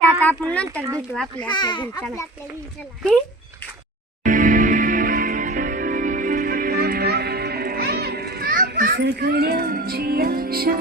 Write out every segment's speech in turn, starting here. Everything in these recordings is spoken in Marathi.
आता आपण नंतर भेटू आपल्या घरी. चला सगळ्याची आशा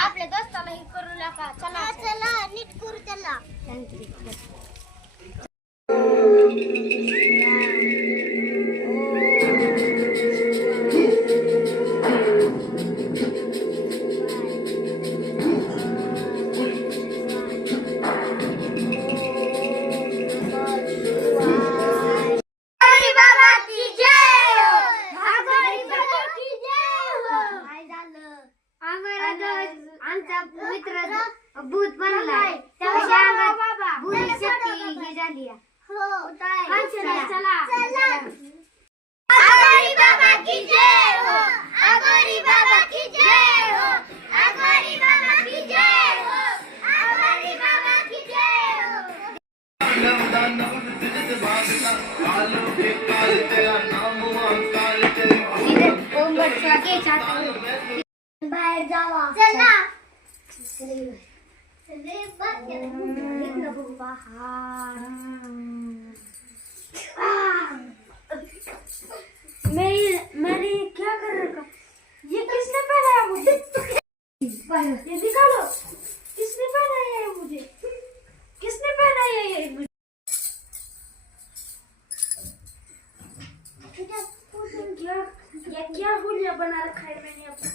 आपल्या दोस्ताला हे करू नका. चला चला नीट करू त्याला. आमचा मित्र भूत बनलाय त्याच्या अंगात बुरी शक्ती ही झाली. चला आगरी बाबा की जय हो, आगरी बाबा की जय हो, आगरी बाबा की जय हो, आगरी बाबा की जय हो. बाहेर जावा. चला मैंने क्या कर रखा? ये किसने पहनाया मुझे? ये दिखाओ, किसने पहनाया है मुझे? किसने पहनाया है मुझे? क्या हुलिया बना रखा है मैंने अपना?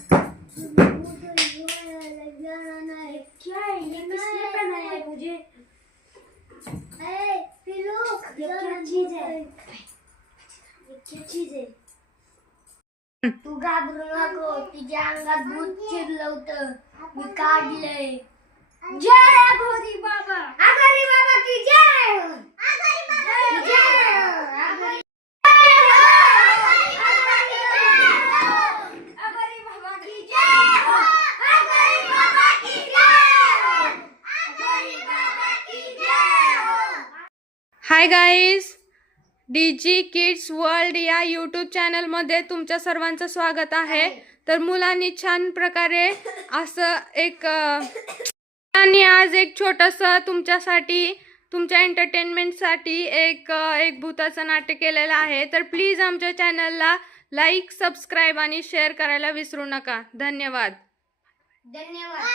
क्या है ये? किसने पहनाया है मुझे? ये क्या चीज है? ये क्या चीज है? तू घाबरू नको. तुझ्या अंगात भूत शिरलं होतं, मी काढलंय. जय आगरी बाबा, आगरी बाबा की जय हो, आगरी बाबा की जय हो, आगरी हाय गाईज, डीजी किड्स वर्ल्ड या यूट्यूब चॅनलमध्ये तुमच्या सर्वांचं स्वागत आहे. तर मुलांनी छान प्रकारे असं मुलांनी आज एक छोटंसं तुमच्यासाठी तुमच्या एंटरटेनमेंटसाठी एक भूताचं नाट्य केलेलं आहे. तर प्लीज आमच्या चॅनलला लाईक, सबस्क्राईब आणि शेअर करायला विसरू नका. धन्यवाद. धन्यवाद.